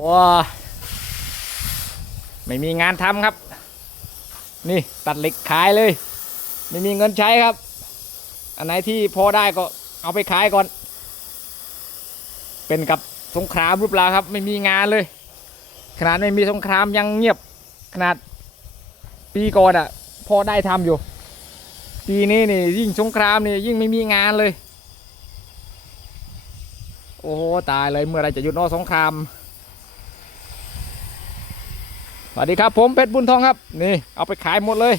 ว้าไม่มีงานทำครับ นี่ตัดเหล็กขายเลย ไม่มีเงินใช้ครับ อันไหนที่พอได้ก็เอาไปขายก่อน เป็นกับสงครามหรือเปล่าครับ ไม่มีงานเลย ขนาดไม่มีสงครามยังเงียบ ขนาดปีก่อนอะ่ะ พอได้ทำอยู่ ปีนี้นี่ยิ่งสงครามนี่ยิ่งไม่มีงานเลย โอ้โหตายเลยเมื่อไรจะหยุดนอสงคราม สวัสดีครับผมเพชรบุญทองครับ นี่เอาไปขายหมดเลย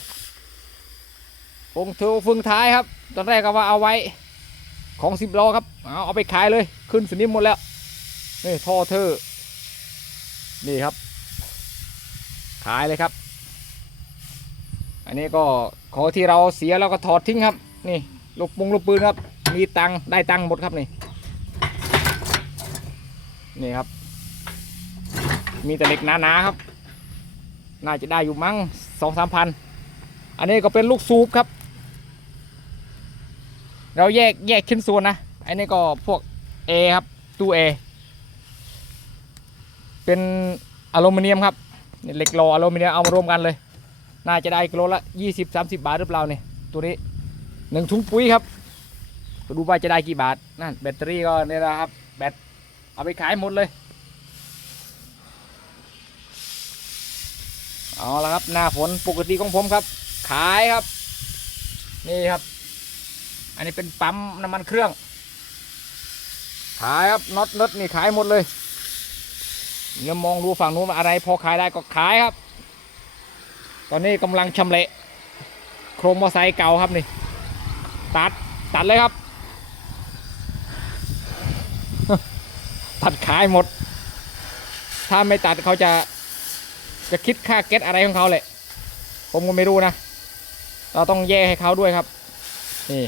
องค์เทวฟึงท้ายครับ ตอนแรกก็ว่าเอาไว้ของสิบล้อครับเอาเอาไปขายเลยขึ้นสนิมหมดแล้วนี่ท่อเธอนี่ครับ ขายเลยครับ อันนี้ก็ขอที่เราเสียเราก็ถอดทิ้งครับ นี่ลูกปุงลูกปืนครับ มีตังได้ตังหมดครับนี่นี่ครับ มีแต่เหล็กหนาๆครับ น่าจะได้อยู่มั้งสองสามพันอันนี้ก็เป็นลูกสูบครับ เราแยกแยกชิ้นส่วนนะอันนี้ก็พวก A ครับตู้ A เป็นอลูมิเนียมครับเหล็กหล่ออลูมิเนียมเอามารวมกันเลย น่าจะได้กิโลละยี่สิบสามสิบบาทหรือเปล่าเนี่ยตัวนี้หนึ่งถุงปุ๋ยครับดูว่าจะได้กี่บาทนั่นแบตเตอรี่ก็เนี่ยนะครับแบตเอาไปขายหมดเลย เอาละครับหน้าฝนปกติของผมครับ ขายครับ นี่ครับ อันนี้เป็นปั๊มน้ำมันเครื่อง ขายครับน็อตน็อตนี่ขายหมดเลยเงี้ยมองดูฝั่งนู้นอะไรพอขายได้ก็ขายครับ ตอนนี้กำลังชำเละ โครงมอไซค์เก่าครับนี่ตัดตัดเลยครับ ตัดขายหมด ถ้าไม่ตัดเขาจะ จะคิดค่าเก็ตอะไรของเขาแหละ ผมก็ไม่รู้นะ เราต้องแยกให้เขาด้วยครับ นี่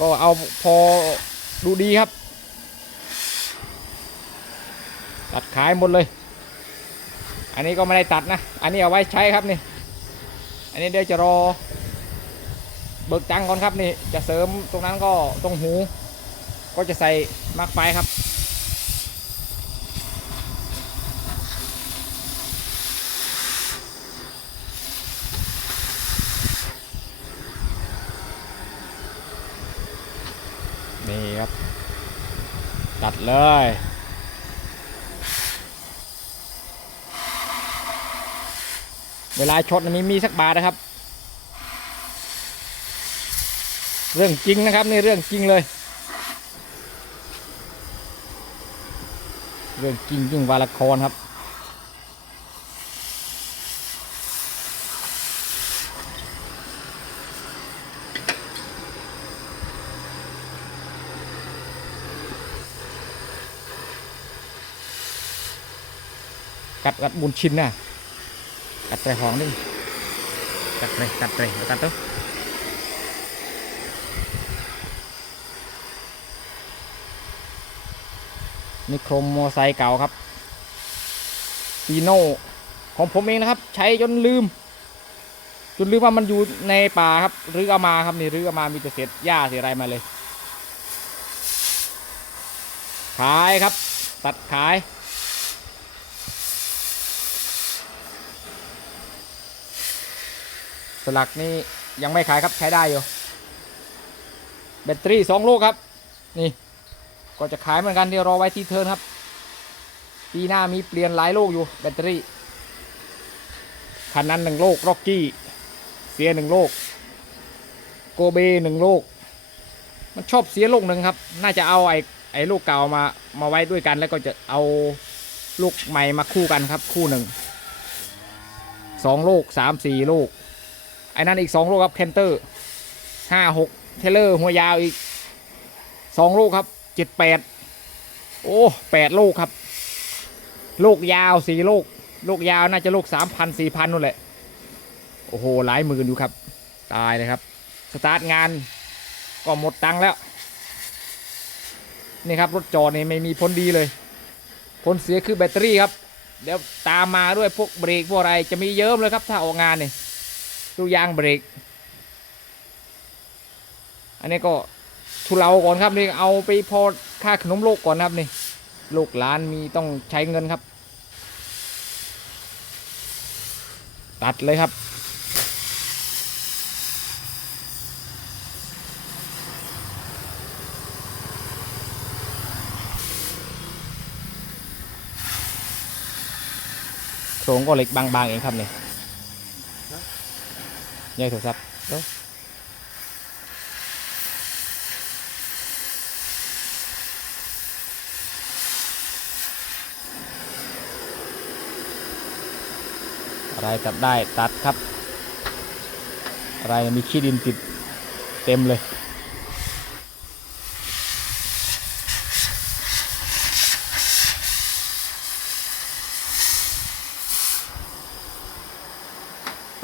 ก็เอาพอดูดีครับ ตัดขายหมดเลย อันนี้ก็ไม่ได้ตัดนะ อันนี้เอาไว้ใช้ครับนี่ อันนี้เดี๋ยวจะรอ เบิกตังก่อนครับนี่ จะเสริมตรงนั้นก็ตรงหู ก็จะใส่มากไฟครับ นี่ครับ ตัดเลยเวลาชดนี่มีสักบาทนะครับ เรื่องจริงนะครับนี่เรื่องจริงเลย เรื่องจริงยิ่งวาละครครับ กัดกัดบุญชินน่ะกัดไตรหองดิกัดไตรกัดไรเอากัดตัวนี่โครมมอไซค์เก่าครับปีโน่ของผมเองนะครับ ใช้จนลืม จนลืมว่ามันอยู่ในป่าครับรื้อเอามาครับนี่รื้อเอามามีแต่เศษหญ้าเศษอะไรมาเลย ขายครับ ตัดขาย สลักนี่ยังไม่ขายครับใช้ได้อยู่ แบตเตอรี่สองลูกครับ นี่ ก็จะขายเหมือนกันเดี๋ยวรอไว้ที่เทิร์นครับ ปีหน้ามีเปลี่ยนหลายลูกอยู่แบตเตอรี่คันนั้นหนึ่งลูกร็อกกี้เสียหนึ่งลูกโกเบหนึ่งลูกมันชอบเสียลูกหนึ่งครับ น่าจะเอาไอ้ไอ้ลูกเก่ามามาไว้ด้วยกันแล้วก็จะเอาลูกใหม่มาคู่กันครับ คู่หนึ่งสองลูกสามสี่ลูก ไอ้นั่นอีกสองลูกครับเคนเตอร์ห้าหกเทเลอร์หัวยาวอีกสองลูกครับเจ็ดแปดโอ้แปดลูกครับ ลูกยาวสี่ลูก ลูกยาวน่าจะลูกสามพันสี่พันนู่นแหละ โอ้โห หลายหมื่นอยู่ครับ ตายเลยครับ สตาร์ทงานก็หมดตังค์แล้ว นี่ครับ รถจอดนี่ไม่มีผลดีเลยผลเสียคือแบตเตอรี่ครับ เดี๋ยวตามมาด้วยพวกเบรกพวกอะไรจะมีเยิ้มเลยครับถ้าออกงานนี่ ดูยางเบรก อันนี้ก็ทุเลาก่อนครับนี่เอาไปพอค่าขนมโลกก่อนครับนี่ลูกหลานมีต้องใช้เงินครับ ตัดเลยครับโครงก็เล็กบางๆเองครับเนี่ย ใหญ่โทรศัพท์เด้ออะไรตัดได้ตัดครับ อะไรมีขี้ดินติดเต็มเลย